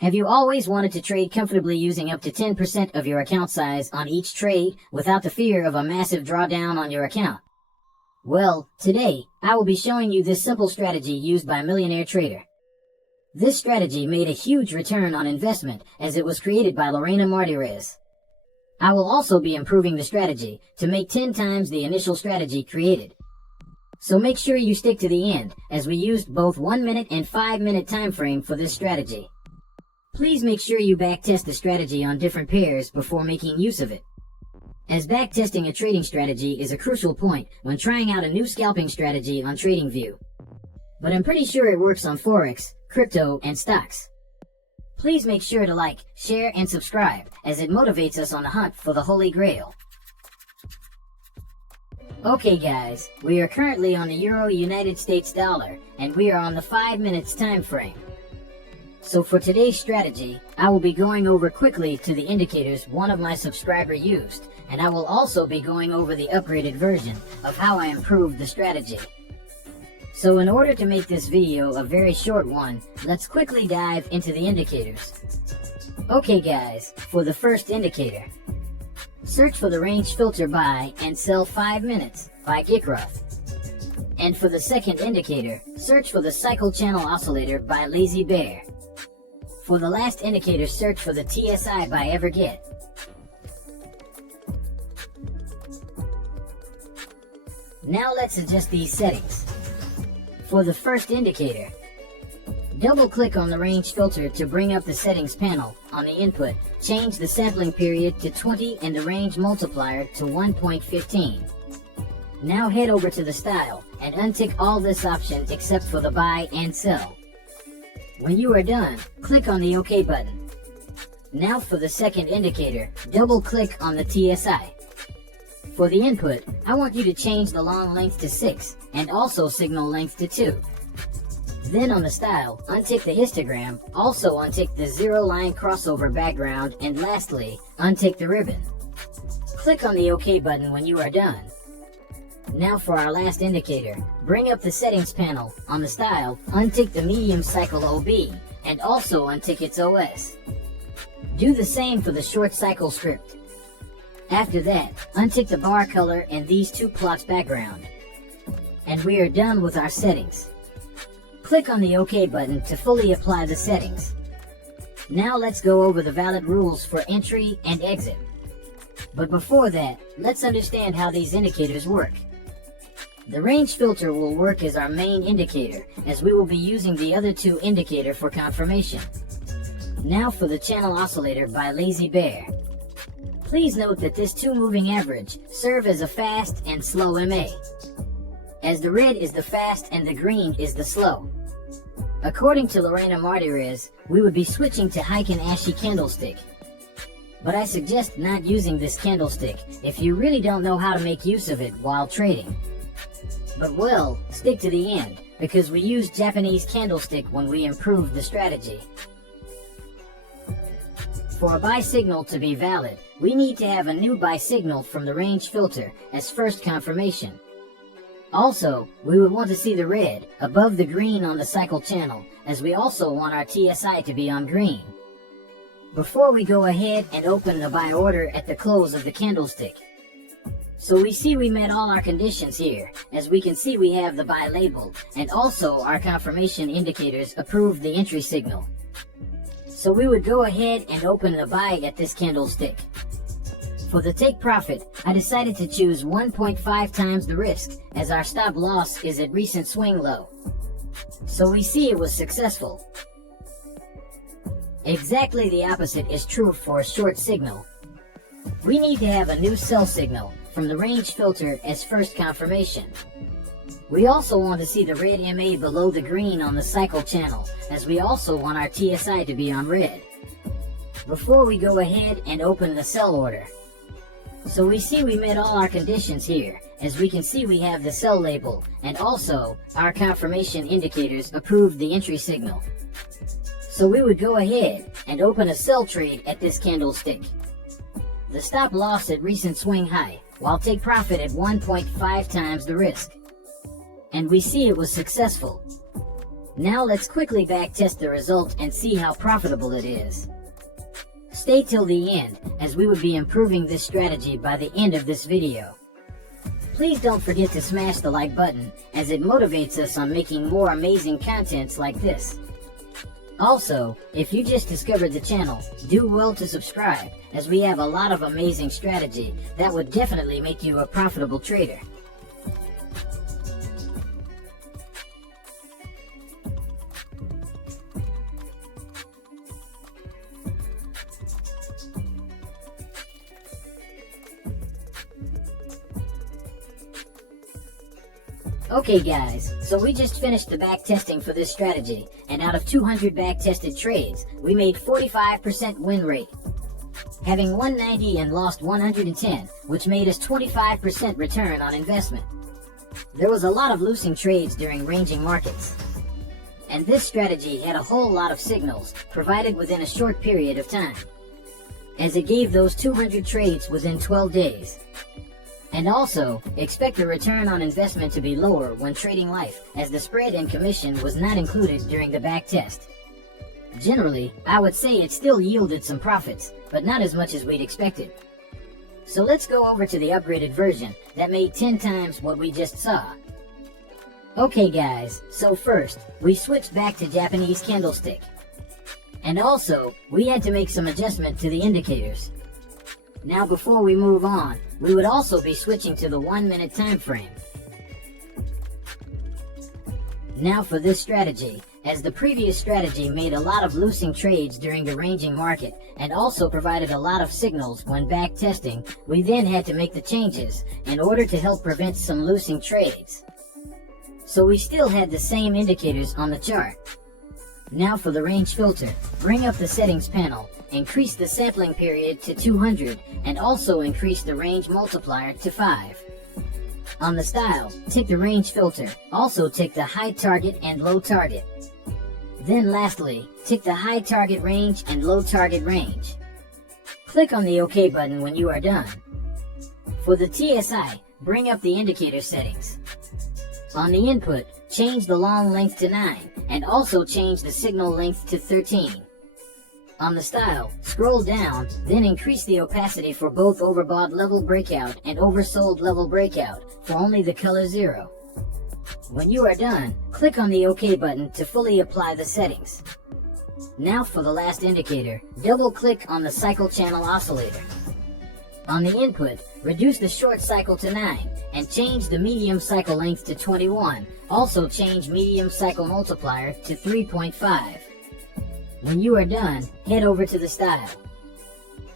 Have you always wanted to trade comfortably using up to 10% of your account size on each trade without the fear of a massive drawdown on your account? Well, today, I will be showing you this simple strategy used by a millionaire trader. This strategy made a huge return on investment as it was created by Lorena Martinez. I will also be improving the strategy to make 10 times the initial strategy created. So make sure you stick to the end, as we used both 1 minute and 5 minute time frame for this strategy. Please make sure you backtest the strategy on different pairs before making use of it, as backtesting a trading strategy is a crucial point when trying out a new scalping strategy on TradingView. But I'm pretty sure it works on Forex, crypto, and stocks. Please make sure to like, share, and subscribe, as it motivates us on the hunt for the Holy Grail. Okay guys, we are currently on the Euro United States dollar, and we are on the 5 minutes time frame. So for today's strategy, I will be going over quickly to the indicators one of my subscribers used, and I will also be going over the upgraded version of how I improved the strategy. So in order to make this video a very short one, let's quickly dive into the indicators. Okay guys, for the first indicator, search for the range filter buy and sell 5 minutes by Agreatlyfrom. And for the second indicator, search for the cycle channel oscillator by Lazy Bear. For the last indicator, search for the TSI by Everget. Now let's adjust these settings. For the first indicator, double-click on the range filter to bring up the settings panel. On the input, change the sampling period to 20 and the range multiplier to 1.15. Now head over to the style and untick all this option except for the buy and sell. When you are done, click on the OK button. Now for the second indicator, double-click on the TSI. For the input, I want you to change the long length to 6 and also signal length to 2. Then on the style, untick the histogram, also untick the zero line crossover background, and lastly, untick the ribbon. Click on the OK button when you are done. Now for our last indicator, bring up the settings panel. On the style, untick the medium cycle OB, and also untick its OS. Do the same for the short cycle script. After that, untick the bar color and these two plots background. And we are done with our settings. Click on the OK button to fully apply the settings. Now let's go over the valid rules for entry and exit. But before that, let's understand how these indicators work. The range filter will work as our main indicator, as we will be using the other two indicators for confirmation. Now for the channel oscillator by Lazy Bear. Please note that this two moving average serve as a fast and slow MA, as the red is the fast and the green is the slow. According to Lorena Martinez, we would be switching to Heiken Ashy candlestick. But I suggest not using this candlestick if you really don't know how to make use of it while trading. But well, stick to the end, because we used Japanese candlestick when we improved the strategy. For a buy signal to be valid, we need to have a new buy signal from the range filter as first confirmation. Also, we would want to see the red above the green on the cycle channel, as we also want our TSI to be on green. Before we go ahead and open the buy order at the close of the candlestick. So we see we met all our conditions here, as we can see we have the buy label, and also our confirmation indicators approved the entry signal. So we would go ahead and open the buy at this candlestick. For the take profit, I decided to choose 1.5 times the risk, as our stop loss is at recent swing low. So we see it was successful. Exactly the opposite is true for a short signal. We need to have a new sell signal from the range filter as first confirmation. We also want to see the red MA below the green on the cycle channel, as we also want our TSI to be on red. Before we go ahead and open the sell order. So we see we met all our conditions here, as we can see we have the sell label, and also our confirmation indicators approved the entry signal. So we would go ahead and open a sell trade at this candlestick. The stop loss at recent swing high, while take profit at 1.5 times the risk. And we see it was successful. Now let's quickly backtest the result and see how profitable it is. Stay till the end, as we would be improving this strategy by the end of this video. Please don't forget to smash the like button, as it motivates us on making more amazing contents like this. Also, if you just discovered the channel, do well to subscribe, as we have a lot of amazing strategy that would definitely make you a profitable trader. Okay guys, so we just finished the back testing for this strategy, and out of 200 back tested trades, we made 45% win rate, having won 90 and lost 110, which made us 25% return on investment. There was a lot of losing trades during ranging markets, and this strategy had a whole lot of signals provided within a short period of time, as it gave those 200 trades within 12 days. And also, expect the return on investment to be lower when trading life, as the spread and commission was not included during the back test. Generally, I would say it still yielded some profits, but not as much as we'd expected. So let's go over to the upgraded version that made 10 times what we just saw. Okay guys, so first, we switched back to Japanese candlestick. And also, we had to make some adjustment to the indicators. Now before we move on, we would also be switching to the 1 minute time frame. Now for this strategy, as the previous strategy made a lot of losing trades during the ranging market and also provided a lot of signals when back testing, we then had to make the changes in order to help prevent some losing trades. So we still had the same indicators on the chart. Now for the range filter, bring up the settings panel, increase the sampling period to 200, and also increase the range multiplier to 5. On the style, tick the range filter, also tick the high target and low target. Then lastly, tick the high target range and low target range. Click on the OK button when you are done. For the TSI, bring up the indicator settings. On the input, change the long length to 9, and also change the signal length to 13. On the style, scroll down, then increase the opacity for both overbought level breakout and oversold level breakout for only the color 0. When you are done, click on the OK button to fully apply the settings. Now for the last indicator, double click on the cycle channel oscillator. On the input, reduce the short cycle to 9 and change the medium cycle length to 21. Also change medium cycle multiplier to 3.5. When you are done, head over to the style.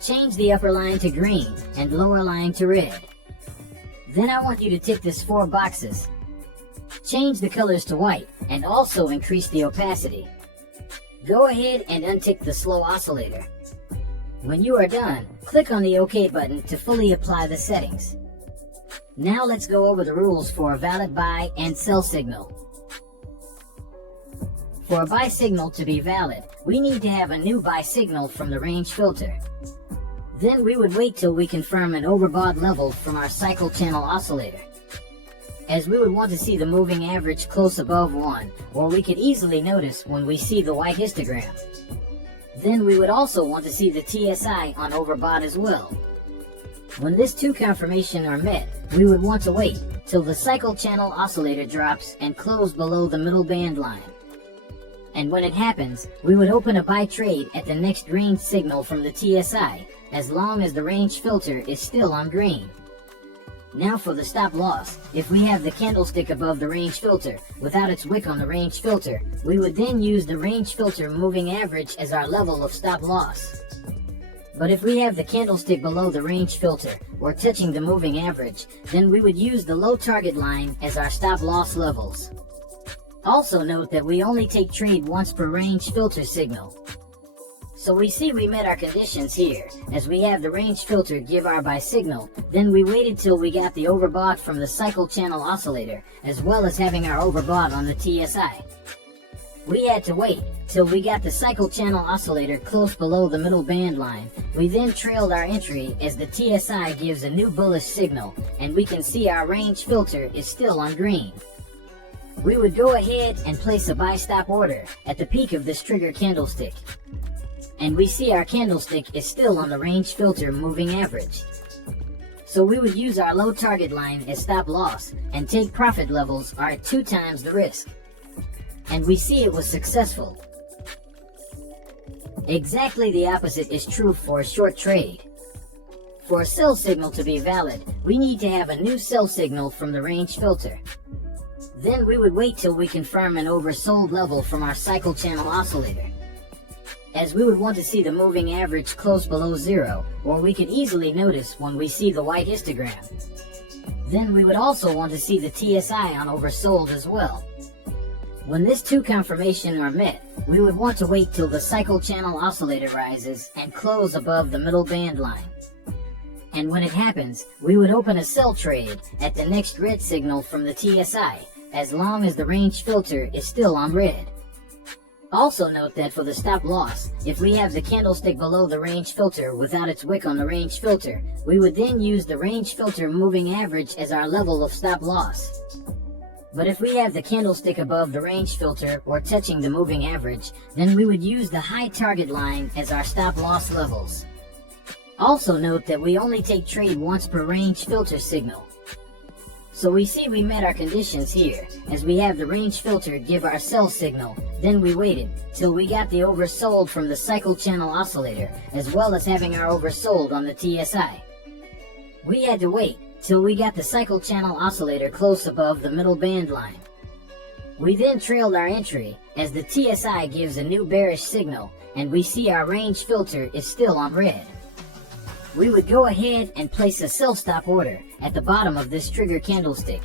Change the upper line to green and lower line to red. Then I want you to tick this 4 boxes. Change the colors to white and also increase the opacity. Go ahead and untick the slow oscillator. When you are done, click on the OK button to fully apply the settings. Now let's go over the rules for a valid buy and sell signal. For a buy signal to be valid, we need to have a new buy signal from the range filter. Then we would wait till we confirm an overbought level from our cycle channel oscillator, as we would want to see the moving average close above 1, or we could easily notice when we see the white histogram. Then we would also want to see the TSI on overbought as well. When these two confirmations are met, we would want to wait till the cycle channel oscillator drops and close below the middle band line. And when it happens, we would open a buy trade at the next range signal from the TSI, as long as the range filter is still on green. Now for the stop loss, if we have the candlestick above the range filter without its wick on the range filter, we would then use the range filter moving average as our level of stop loss. But if we have the candlestick below the range filter or touching the moving average, then we would use the low target line as our stop loss levels. Also note that we only take trade once per range filter signal. So we see we met our conditions here, as we have the range filter give our buy signal, then we waited till we got the overbought from the cycle channel oscillator, as well as having our overbought on the TSI. We had to wait till we got the cycle channel oscillator close below the middle band line. We then trailed our entry as the TSI gives a new bullish signal, and we can see our range filter is still on green. we would go ahead and place a buy stop order at the peak of this trigger candlestick. And we see our candlestick is still on the range filter moving average. So we would use our low target line as stop loss and take profit levels are at 2 times the risk. And we see it was successful. Exactly the opposite is true for a short trade. For a sell signal to be valid, we need to have a new sell signal from the range filter. Then we would wait till we confirm an oversold level from our cycle channel oscillator, as we would want to see the moving average close below 0, or we could easily notice when we see the white histogram. Then we would also want to see the TSI on oversold as well. When these 2 confirmations are met, we would want to wait till the cycle channel oscillator rises and close above the middle band line. And when it happens, we would open a sell trade at the next red signal from the TSI, as long as the range filter is still on red. Also note that for the stop loss, if we have the candlestick below the range filter without its wick on the range filter, we would then use the range filter moving average as our level of stop loss. But if we have the candlestick above the range filter or touching the moving average, then we would use the high target line as our stop loss levels. Also note that we only take trade once per range filter signal. So we see we met our conditions here, as we have the range filter give our sell signal, then we waited till we got the oversold from the cycle channel oscillator, as well as having our oversold on the TSI. We had to wait till we got the cycle channel oscillator close above the middle band line. We then trailed our entry, as the TSI gives a new bearish signal, and we see our range filter is still on red. We would go ahead and place a sell stop order at the bottom of this trigger candlestick.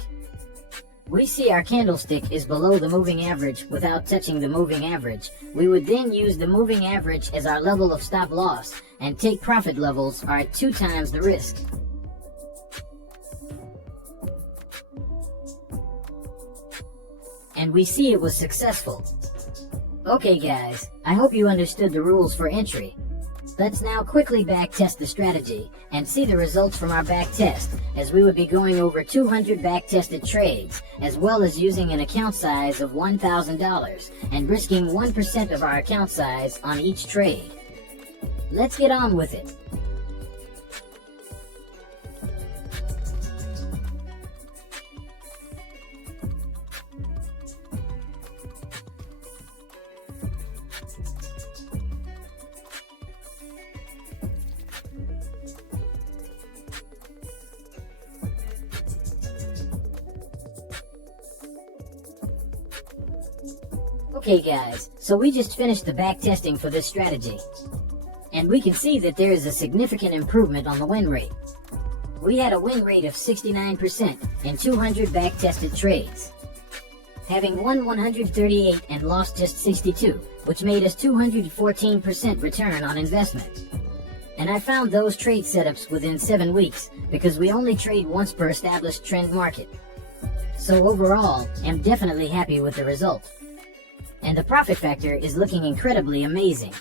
We see our candlestick is below the moving average without touching the moving average. We would then use the moving average as our level of stop loss and take profit levels are at 2 times the risk. And we see it was successful. Okay guys, I hope you understood the rules for entry. Let's now quickly backtest the strategy and see the results from our backtest, as we would be going over 200 backtested trades, as well as using an account size of $1,000 and risking 1% of our account size on each trade. Let's get on with it. Okay guys, so we just finished the backtesting for this strategy, and we can see that there is a significant improvement on the win rate. We had a win rate of 69% in 200 backtested trades, having won 138 and lost just 62, which made us 214% return on investment. And I found those trade setups within 7 weeks, because we only trade once per established trend market. So overall, I'm definitely happy with the result. And the profit factor is looking incredibly amazing.